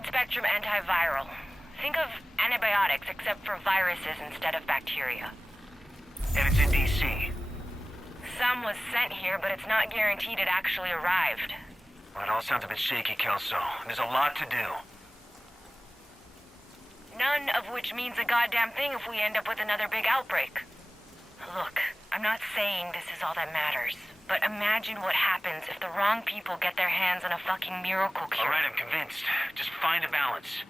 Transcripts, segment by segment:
broad-spectrum antiviral. Think of antibiotics except for viruses instead of bacteria. And it's in D.C. Some was sent here, but it's not guaranteed it actually arrived. Well, it all sounds a bit shaky, Kelso. There's a lot to do. None of which means a goddamn thing if we end up with another big outbreak. Look, I'm not saying this is all that matters, but imagine what happens if the wrong people get their hands on a fucking miracle cure. All right, I'm convinced. Just find a balance.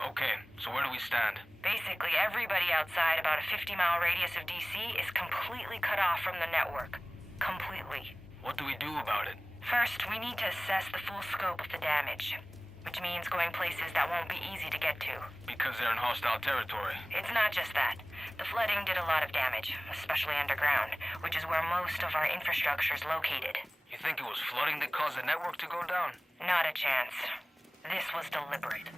Okay, so where do we stand? Basically, everybody outside about a 50-mile radius of DC is completely cut off from the network. Completely. What do we do about it? First, we need to assess the full scope of the damage, which means going places that won't be easy to get to. Because they're in hostile territory. It's not just that. The flooding did a lot of damage, especially underground, which is where most of our infrastructure is located. You think it was flooding that caused the network to go down? Not a chance. This was deliberate.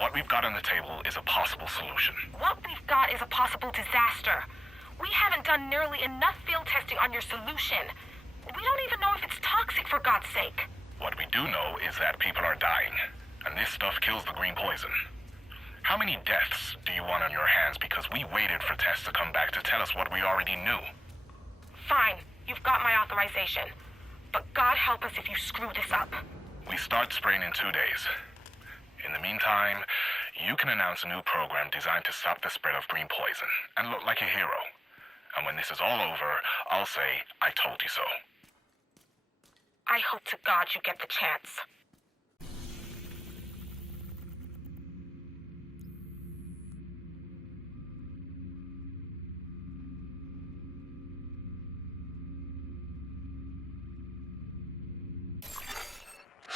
What we've got on the table is a possible solution. What we've got is a possible disaster. We haven't done nearly enough field testing on your solution. We don't even know if it's toxic, for God's sake. What we do know is that people are dying, and this stuff kills the green poison. How many deaths do you want on your hands because we waited for tests to come back to tell us what we already knew? Fine, you've got my authorization. But God help us if you screw this up. We start spraying in 2 days. In the meantime, you can announce a new program designed to stop the spread of green poison and look like a hero. And when this is all over, I'll say, I told you so. I hope to God you get the chance.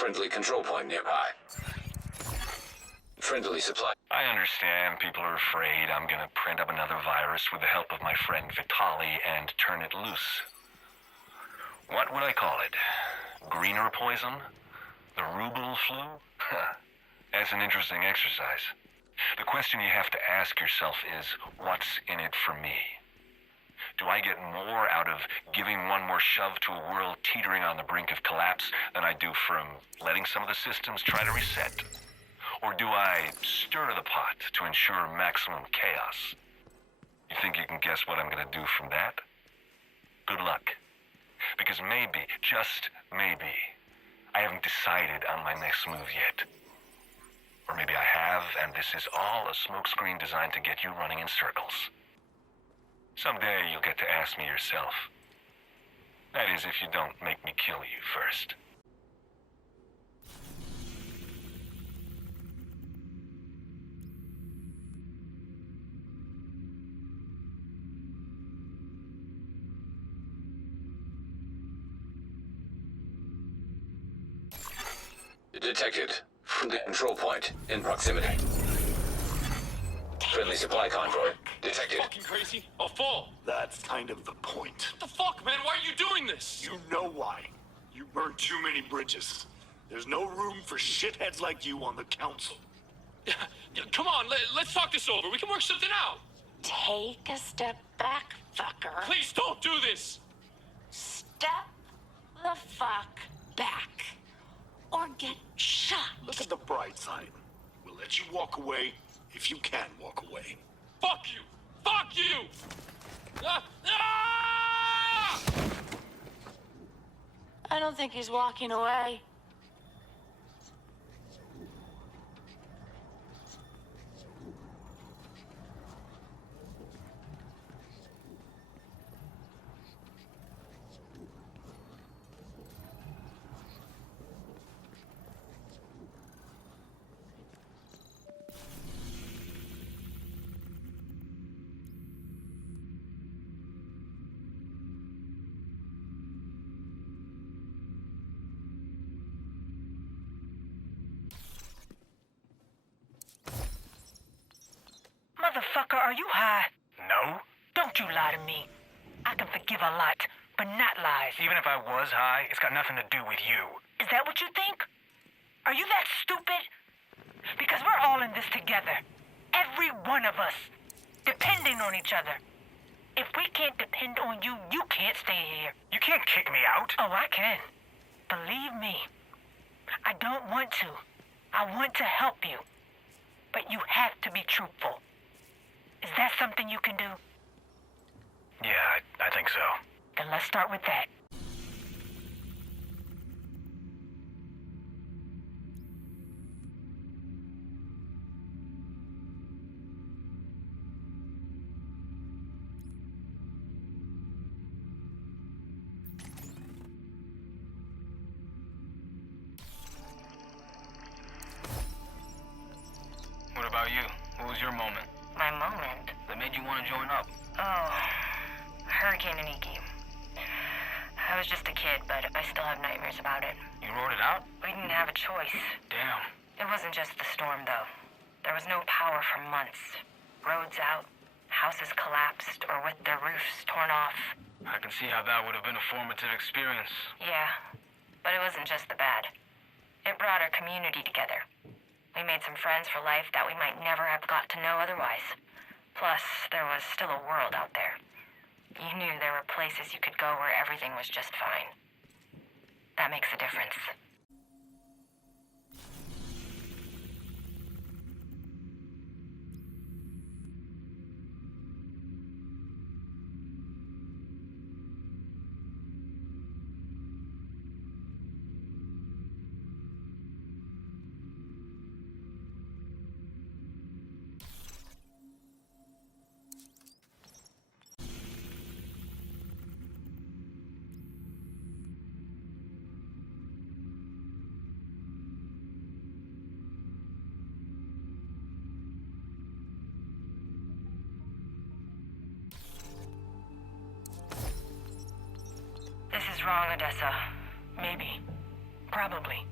Friendly control point nearby. Friendly supply. I understand people are afraid I'm gonna print up another virus with the help of my friend Vitali and turn it loose. What would I call it? Greener poison? The ruble flu? That's an interesting exercise. The question you have to ask yourself is, what's in it for me? Do I get more out of giving one more shove to a world teetering on the brink of collapse than I do from letting some of the systems try to reset? Or do I stir the pot to ensure maximum chaos? You think you can guess what I'm gonna do from that? Good luck. Because maybe, just maybe, I haven't decided on my next move yet. Or maybe I have, and this is all a smokescreen designed to get you running in circles. Someday you'll get to ask me yourself. That is, if you don't make me kill you first. Detected. Friendly control point in proximity. Friendly supply convoy detected. Fucking crazy? I'll fall. That's kind of the point. What the fuck, man? Why are you doing this? You know why. You burned too many bridges. There's no room for shitheads like you on the council. Come on, let's talk this over. We can work something out. Take a step back, fucker. Please don't do this. Step the fuck back. Or get shot. Look at the bright side. We'll let you walk away if you can walk away. Fuck you. Fuck you. Ah! I don't think he's walking away. Motherfucker, are you high? No? Don't you lie to me. I can forgive a lot, but not lies. Even if I was high, it's got nothing to do with you. Is that what you think? Are you that stupid? Because we're all in this together. Every one of us. Depending on each other. If we can't depend on you, you can't stay here. You can't kick me out. Oh, I can. Believe me. I don't want to. I want to help you. But you have to be truthful. Is that something you can do? Yeah, I think so. Then let's start with that. What about you? What was your moment? My moment? That made you want to join up? Oh, Hurricane Aniki. I was just a kid, but I still have nightmares about it. You wrote it out? We didn't have a choice. Damn. It wasn't just the storm, though. There was no power for months. Roads out, houses collapsed, or with their roofs torn off. I can see how that would have been a formative experience. Yeah, but it wasn't just the bad. It brought our community together. We made some friends for life that we might never have got to know otherwise. Plus, there was still a world out there. You knew there were places you could go where everything was just fine. That makes a difference. This is wrong, Odessa. Maybe. Probably.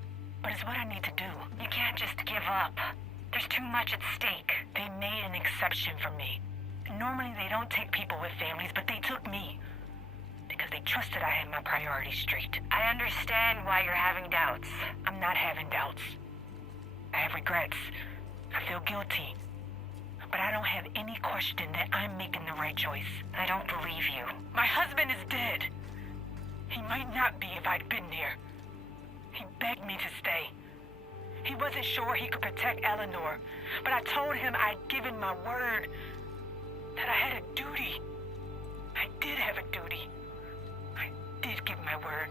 but it's what I need to do. You can't just give up. There's too much at stake. They made an exception for me. Normally they don't take people with families, but they took me. Because they trusted I had my priorities straight. I understand why you're having doubts. I'm not having doubts. I have regrets. I feel guilty. But I don't have any question that I'm making the right choice. I don't believe you. My husband is dead. He might not be if I'd been there. He begged me to stay. He wasn't sure he could protect Eleanor, but I told him I'd given my word that I had a duty. I did have a duty. I did give my word.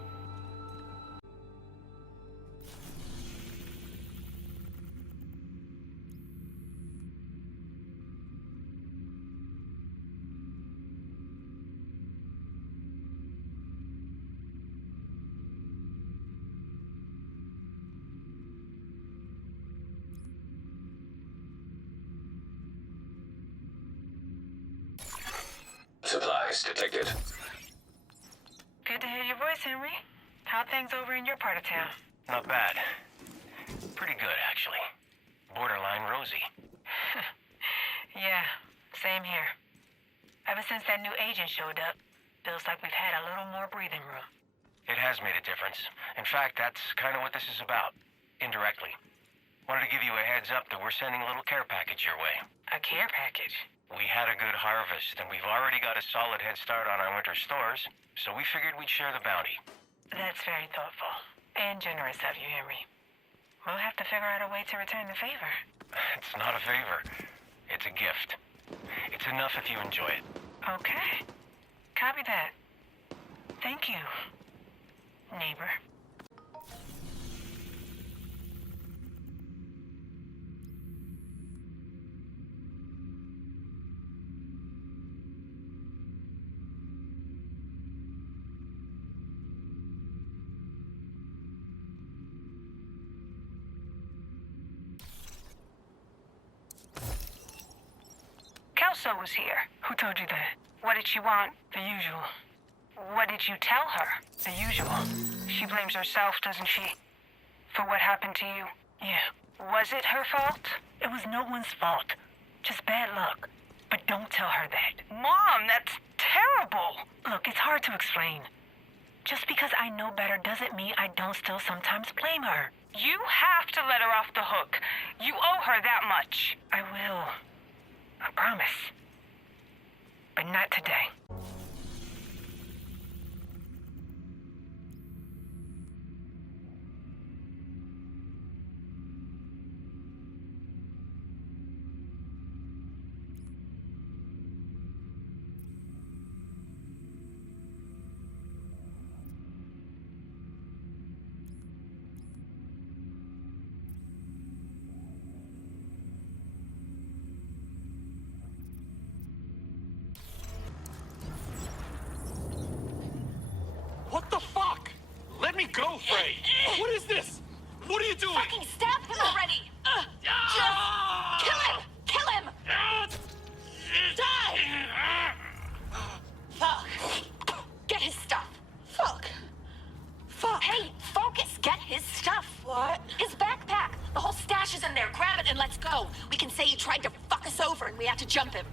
Supplies detected. Good to hear your voice, Henry. How things over in your part of town? Not bad. Pretty good, actually. Borderline rosy. Yeah, same here. Ever since that new agent showed up, feels like we've had a little more breathing room. It has made a difference. In fact, that's kind of what this is about. Indirectly. Wanted to give you a heads up that we're sending a little care package your way. A care package? We had a good harvest, and we've already got a solid head start on our winter stores, so we figured we'd share the bounty. That's very thoughtful. And generous of you, Henry. We'll have to figure out a way to return the favor. It's not a favor. It's a gift. It's enough if you enjoy it. Okay. Copy that. Thank you, neighbor. Kelso was here. Who told you that? What did she want? The usual. What did you tell her? The usual. She blames herself, doesn't she? For what happened to you? Yeah. Was it her fault? It was no one's fault. Just bad luck. But don't tell her that. Mom, that's terrible. Look, it's hard to explain. Just because I know better doesn't mean I don't still sometimes blame her. You have to let her off the hook. You owe her that much. I will. I promise. But not today. What the fuck? Let me go, Frey! What is this? What are you doing? Fucking stab him already! Just kill him! Kill him! Die! Fuck. Get his stuff. Fuck. Hey, focus. Get his stuff. What? His backpack. The whole stash is in there. Grab it and let's go. We can say he tried to fuck us over and we had to jump him.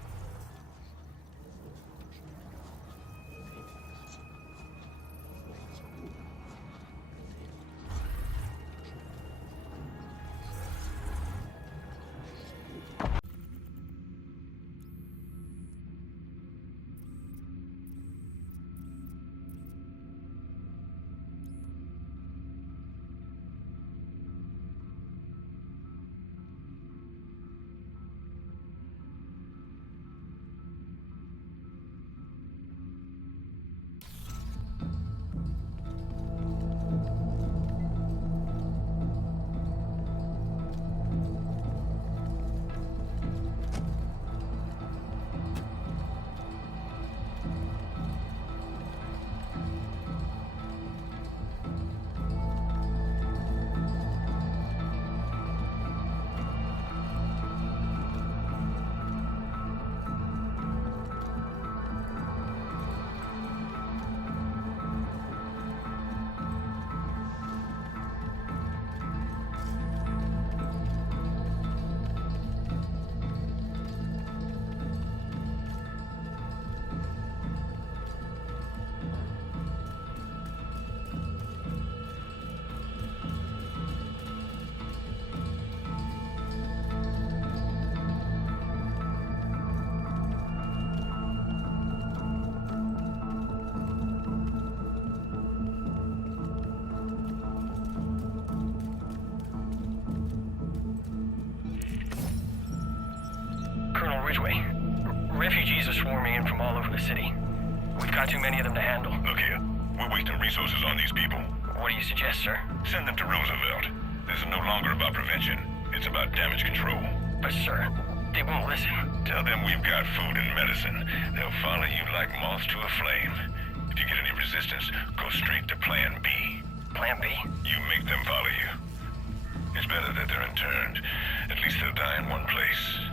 Refugees are swarming in from all over the city. We've got too many of them to handle. Look here. We're wasting resources on these people. What do you suggest, sir? Send them to Roosevelt. This is no longer about prevention. It's about damage control. But, sir, they won't listen. Tell them we've got food and medicine. They'll follow you like moths to a flame. If you get any resistance, go straight to Plan B. Plan B? You make them follow you. It's better that they're interned. At least they'll die in one place.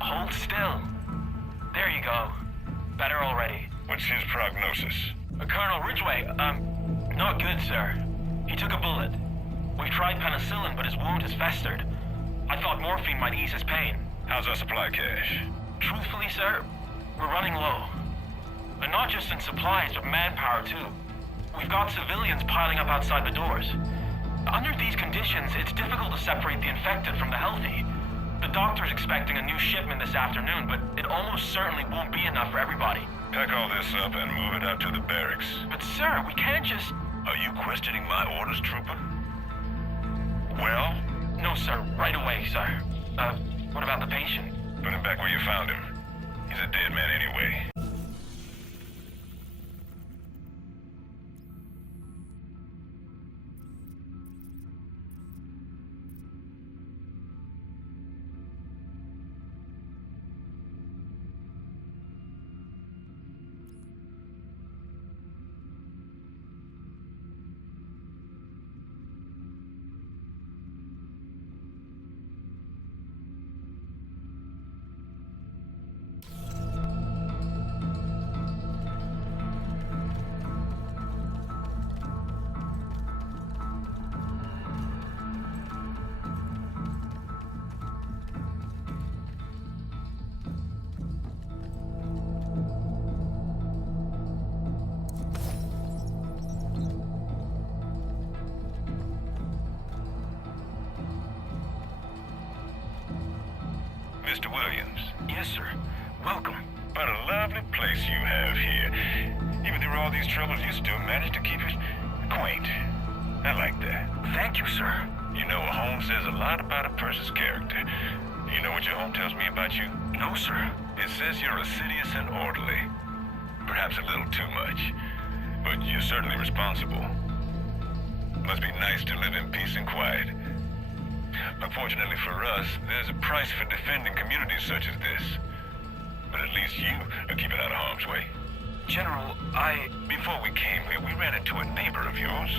Hold still. There you go. Better already. What's his prognosis? Colonel Ridgway, not good, sir. He took a bullet. We've tried penicillin, but his wound has festered. I thought morphine might ease his pain. How's our supply cache? Truthfully, sir, we're running low. And not just in supplies, but manpower, too. We've got civilians piling up outside the doors. Under these conditions, it's difficult to separate the infected from the healthy. The doctor's expecting a new shipment this afternoon, but it almost certainly won't be enough for everybody. Pack all this up and move it out to the barracks. But sir, we can't just... Are you questioning my orders, trooper? Well? No, sir. Right away, sir. What about the patient? Put him back where you found him. He's a dead man anyway. Mr. Williams. Yes, sir. Welcome. What a lovely place you have here. Even through all these troubles, you still manage to keep it quaint. I like that. Thank you, sir. You know, a home says a lot about a person's character. You know what your home tells me about you? No, sir. It says you're assiduous and orderly. Perhaps a little too much. But you're certainly responsible. Must be nice to live in peace and quiet. Unfortunately for us, there's a price for defending communities such as this. But at least you are keeping out of harm's way. General, Before we came here, we ran into a neighbor of yours.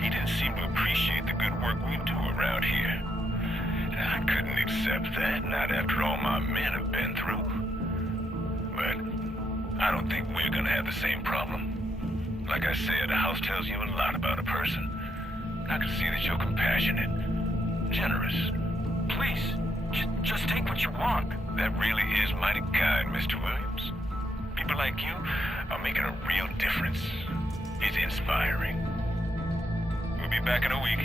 He didn't seem to appreciate the good work we do around here. I couldn't accept that, not after all my men have been through. But I don't think we're gonna have the same problem. Like I said, a house tells you a lot about a person. I can see that you're compassionate, generous. please, just take what you want. That really is mighty kind, Mr. Williams. People like you are making a real difference. It's inspiring. We'll be back in a week.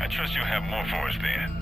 I trust you'll have more for us then.